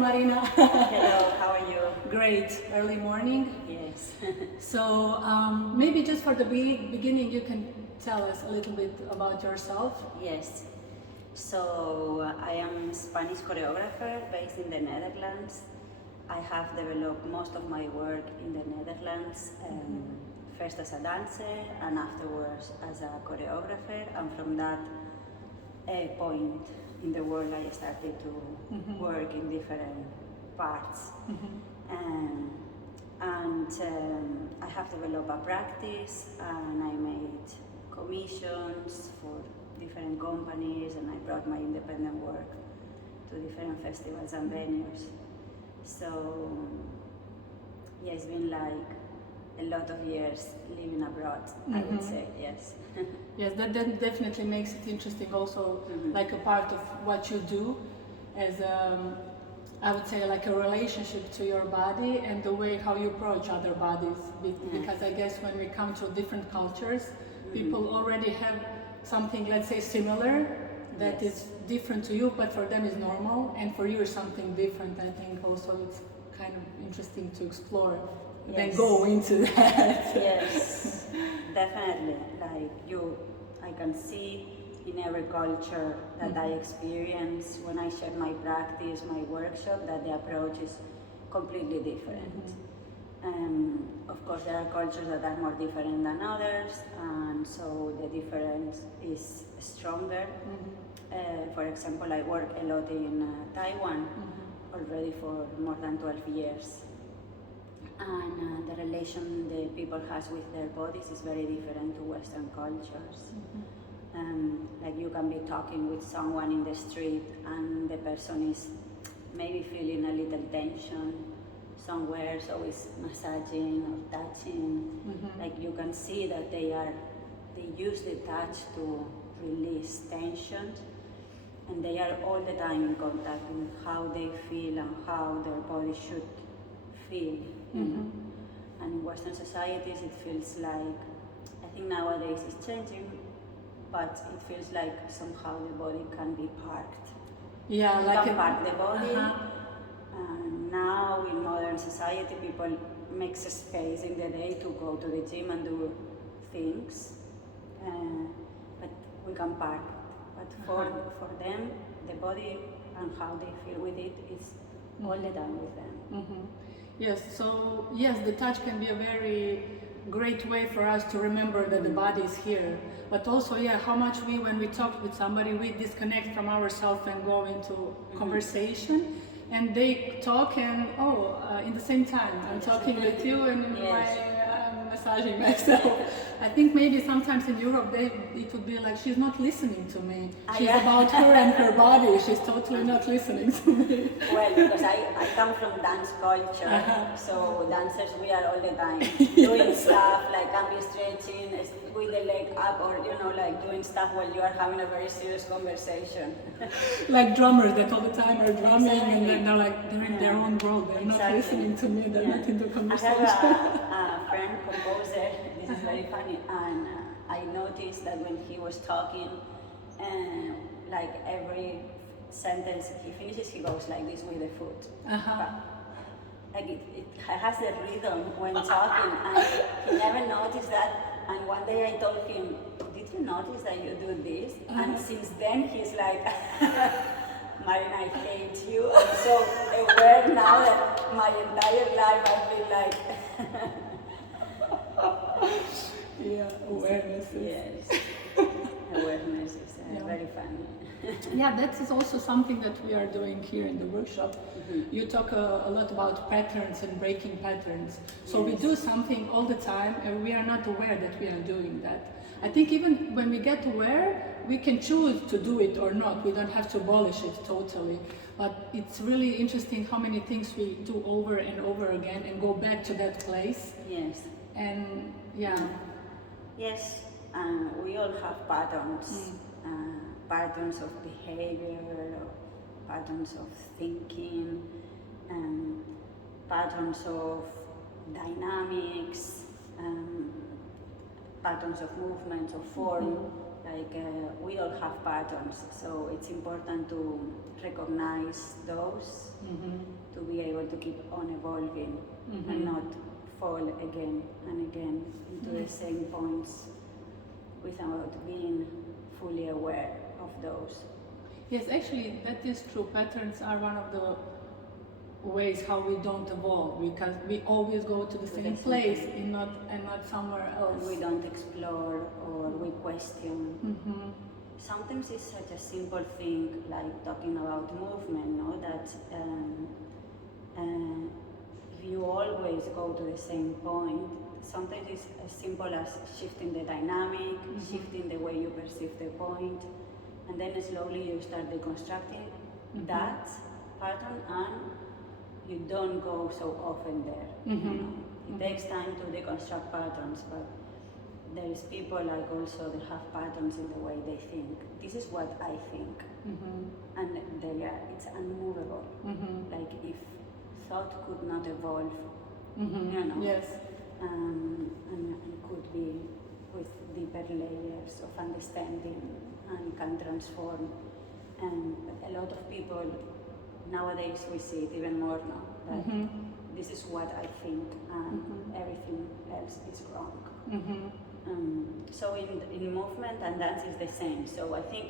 Marina. Hello, how are you? Great, early morning. Yes. So maybe just for the beginning, you can tell us a little bit about yourself. Yes. So I am a Spanish choreographer based in the Netherlands. I have developed most of my work in the Netherlands, first as a dancer and afterwards as a choreographer. And from that point in the world, I started to work in different parts. I have developed a practice, and I made commissions for different companies, and I brought my independent work to different festivals and venues. So yeah, it's been like a lot of years living abroad, I would say, yes. Yes, that definitely makes it interesting also, like a part of what you do as I would say like a relationship to your body and the way how you approach other bodies. Because I guess when we come to different cultures, people already have something, let's say, similar that is different to you, but for them is normal, and for you is something different. I think also it's kind of interesting to explore, then go into that. Yes, definitely. Like I can see in every culture that I experience when I share my practice, my workshop, that the approach is completely different. Of course, there are cultures that are more different than others, and so the difference is stronger. For example, I work a lot in Taiwan already for more than 12 years. And the relation the people has with their bodies is very different to Western cultures. Like you can be talking with someone in the street and the person is maybe feeling a little tension somewhere, so it's massaging or touching. Like you can see that they use the touch to release tension, and they are all the time in contact with how they feel and how their body should feel. And in Western societies it feels like, I think nowadays it's changing, but it feels like somehow the body can be parked. Yeah, you like can park the body. And now in modern society people make a space in the day to go to the gym and do things, but we can park it. But for them, the body and how they feel with it is all the time with them. Yes, so yes, the touch can be a very great way for us to remember that the body is here. But also, how much when we talk with somebody, we disconnect from ourselves and go into conversation, and they talk and in the same time, I'm talking with you and I'm massaging myself. I think maybe sometimes in Europe it would be like, she's not listening to me. She's about her and her body. She's totally not listening to me. Well, because I come from dance culture, so dancers, we are all the time doing stuff, like can be stretching with the leg up, or like doing stuff while you are having a very serious conversation. Like drummers that all the time are drumming, and then they're like, they're in their own world, they're not listening to me, they're not in the conversation. I have a friend composer, this is very funny, and I noticed that when he was talking, like every sentence he finishes, he goes like this with the foot. Like it has a rhythm when talking, and he never noticed that. And one day I told him, did you notice that you do this? And since then he's like, Marina, I hate you. I'm so aware now that my entire life I've been like... Awareness. Yes, awareness is very funny. That is also something that we are doing here in the workshop. You talk a lot about patterns and breaking patterns. So we do something all the time, and we are not aware that we are doing that. I think even when we get aware, we can choose to do it or not. We don't have to abolish it totally. But it's really interesting how many things we do over and over again and go back to that place. Yes. And Yes, and we all have patterns. Patterns of behavior, patterns of thinking, patterns of dynamics, patterns of movement, of form Like we all have patterns, so it's important to recognize those to be able to keep on evolving and not fall again and again into the same points without being fully aware of those. Yes, actually, that is true. Patterns are one of the ways how we don't evolve, because we always go to the same place and not somewhere else. We don't explore or we question. Sometimes it's such a simple thing like talking about movement, no? That if you always go to the same point, sometimes it's as simple as shifting the dynamic, shifting the way you perceive the point, and then slowly you start deconstructing that pattern, and you don't go so often there. You know? It takes time to deconstruct patterns, but there is people like also they have patterns in the way they think. This is what I think, and it's unmovable. Like if thought could not evolve, you know, Yes. and could be with deeper layers of understanding and can transform. And a lot of people nowadays we see it even more now that this is what I think and everything else is wrong. So in movement and dance is the same. So I think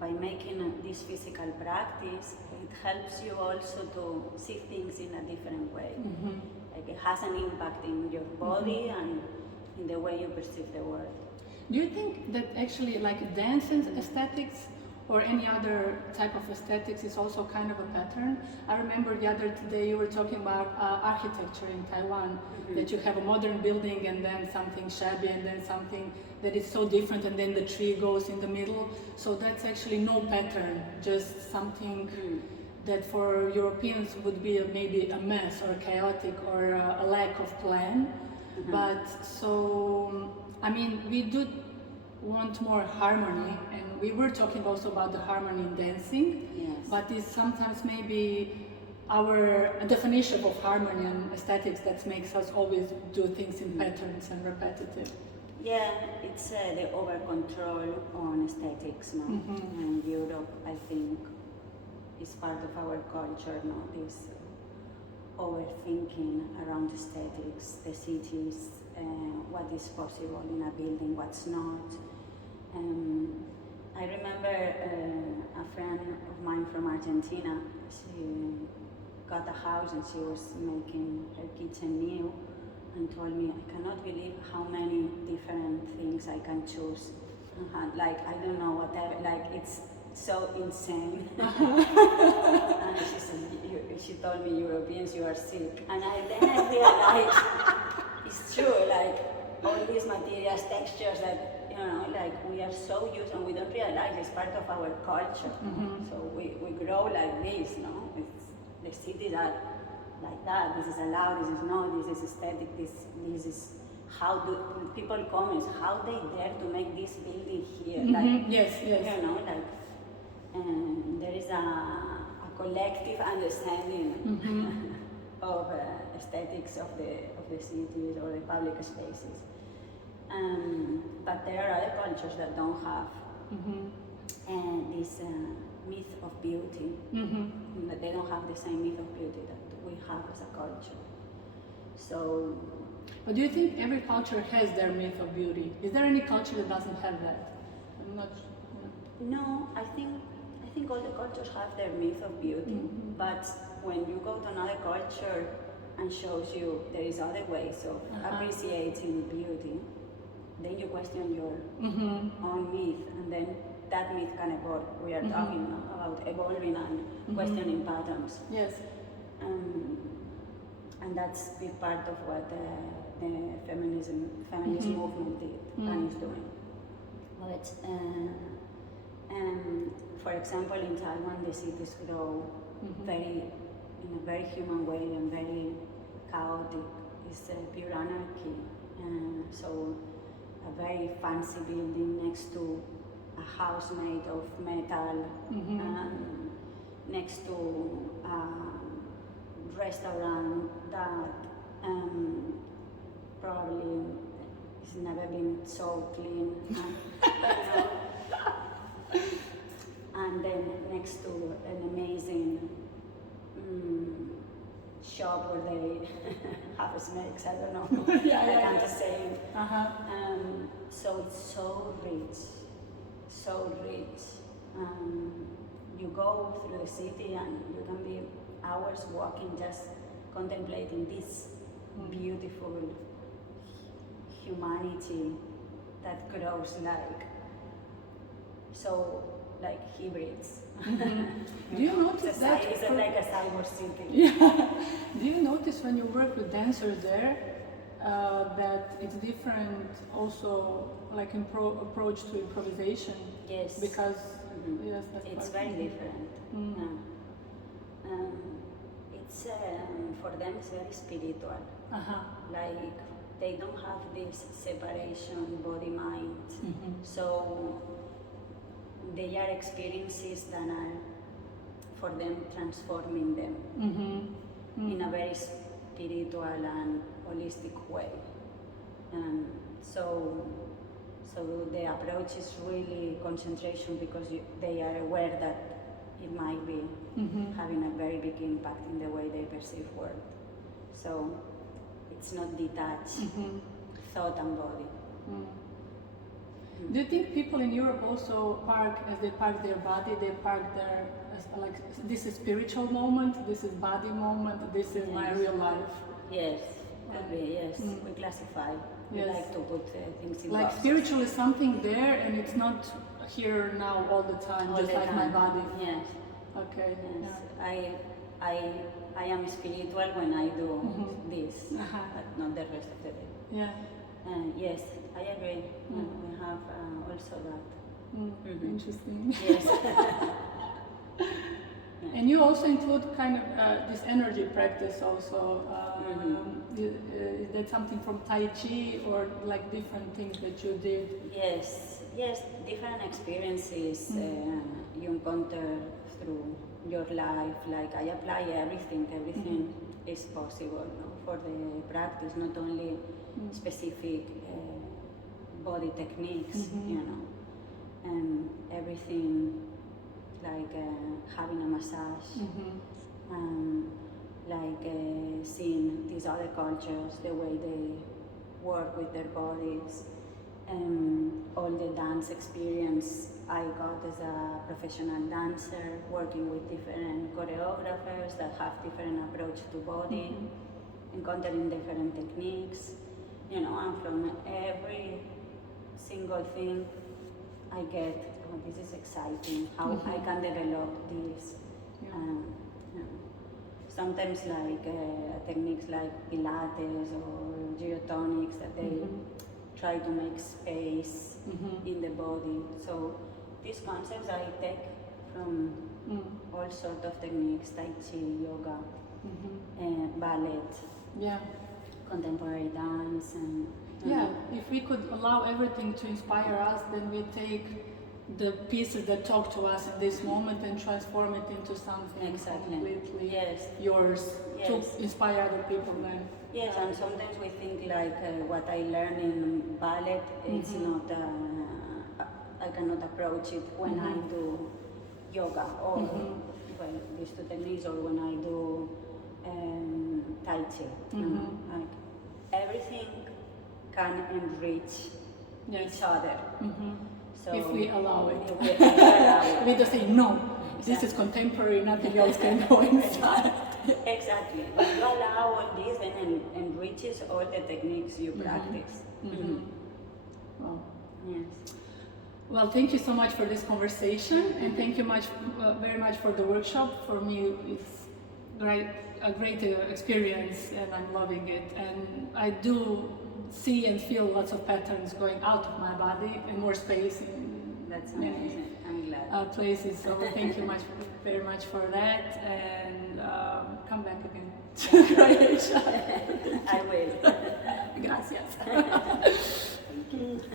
by making this physical practice, it helps you also to see things in a different way. Like it has an impact in your body and in the way you perceive the world. Do you think that actually like dance aesthetics or any other type of aesthetics is also kind of a pattern? I remember the other day you were talking about architecture in Taiwan, that you have a modern building and then something shabby and then something that is so different and then the tree goes in the middle. So that's actually no pattern, just something that for Europeans would be maybe a mess or chaotic or a lack of plan. But so, I mean, we do want more harmony, and we were talking also about the harmony in dancing, but it's sometimes maybe our definition of harmony and aesthetics that makes us always do things in patterns and repetitive. Yeah, it's the over control on aesthetics now. And Europe, I think, is part of our culture now, this overthinking around aesthetics, the cities, what is possible in a building, what's not. I remember a friend of mine from Argentina, she got a house and she was making her kitchen new and told me, I cannot believe how many different things I can choose. Like, I don't know, whatever, like it's so insane. And she told me, Europeans, you are sick. And then I realized, it's true, like all these materials, textures that, you know, like we are so used and we don't realize it's part of our culture. So we grow like this, no? It's, the cities are like that, this is allowed, this is not, this is aesthetic, this is how do people comment, how they dare to make this building here. Like, yes. You know, like, and there is a collective understanding of aesthetics of the cities or the public spaces. But there are other cultures that don't have this myth of beauty. That they don't have the same myth of beauty that we have as a culture. So. But do you think every culture has their myth of beauty? Is there any culture that doesn't have that? I'm not sure. No, I think all the cultures have their myth of beauty, but when you go to another culture and shows you there is other ways of appreciating beauty, then you question your own myth, and then that myth can evolve. We are talking about evolving and questioning patterns. Yes. And that's a big part of what the feminist movement did and is doing. But for example, in Taiwan, the cities grow in a very human way and very chaotic. It's pure anarchy. So a very fancy building next to a house made of metal, next to a restaurant that probably is it's never been so clean. And then next to an amazing shop where they have snakes, I don't know. I can't say it. So it's so rich, so rich. You go through the city and you can be hours walking just contemplating this beautiful humanity that grows like hybrids. Do you notice that? It's like a cyber city. Yeah. Do you notice when you work with dancers there that it's different also like approach to improvisation? Yes. Because yes, that's it's part very different. It's for them it's very spiritual. Like they don't have this separation body mind. So they are experiences that are for them transforming them in a very spiritual and holistic way. So the approach is really concentration because they are aware that it might be having a very big impact in the way they perceive world. So it's not detached thought and body. Do you think people in Europe also park, as they park their body, they park their, like, this is spiritual moment, this is body moment, this is my real life? Yes, yes, we classify. We like to put things in like boxes. spiritual is something there and it's not here now all the time, All just the like time. my body. Yes. Okay. Yes. Yeah. I am spiritual when I do this, but not the rest of the day. Yeah. Yes, I agree. We have also that. Interesting. Yes. And you also include kind of this energy practice also. Is that something from Tai Chi or like different things that you did? Yes, different experiences you encounter through your life. Like I apply everything is possible, no? For the practice, not only specific body techniques, and everything like having a massage, like seeing these other cultures, the way they work with their bodies, all the dance experience I got as a professional dancer, working with different choreographers that have different approach to body, encountering different techniques, and from every single thing I get, oh, this is exciting, how I can develop this. Sometimes like techniques like Pilates or Gyrotonics that they try to make space in the body. So these concepts I take from all sorts of techniques, Tai Chi, yoga, ballet, contemporary dance, and if we could allow everything to inspire us, then we take the pieces that talk to us in this moment and transform it into something completely yours to inspire other people then. Yes, and sometimes we think like what I learn in ballet, it's not, I cannot approach it when I do yoga or well, these two techniques, or when I do Tai Chi. Like everything can enrich each other. So if we allow it. If we allow it. We just say no, this is contemporary, nothing else can go inside. Exactly. When you allow all this, then enriches all the techniques you practice. Wow. Yes. Well, thank you so much for this conversation, and thank you very much for the workshop. For me, it's a great experience, and I'm loving it. And I do see and feel lots of patterns going out of my body and more space in That's amazing. I'm glad. Places. So thank you very much for that, and come back again. I will. Gracias. Thank you.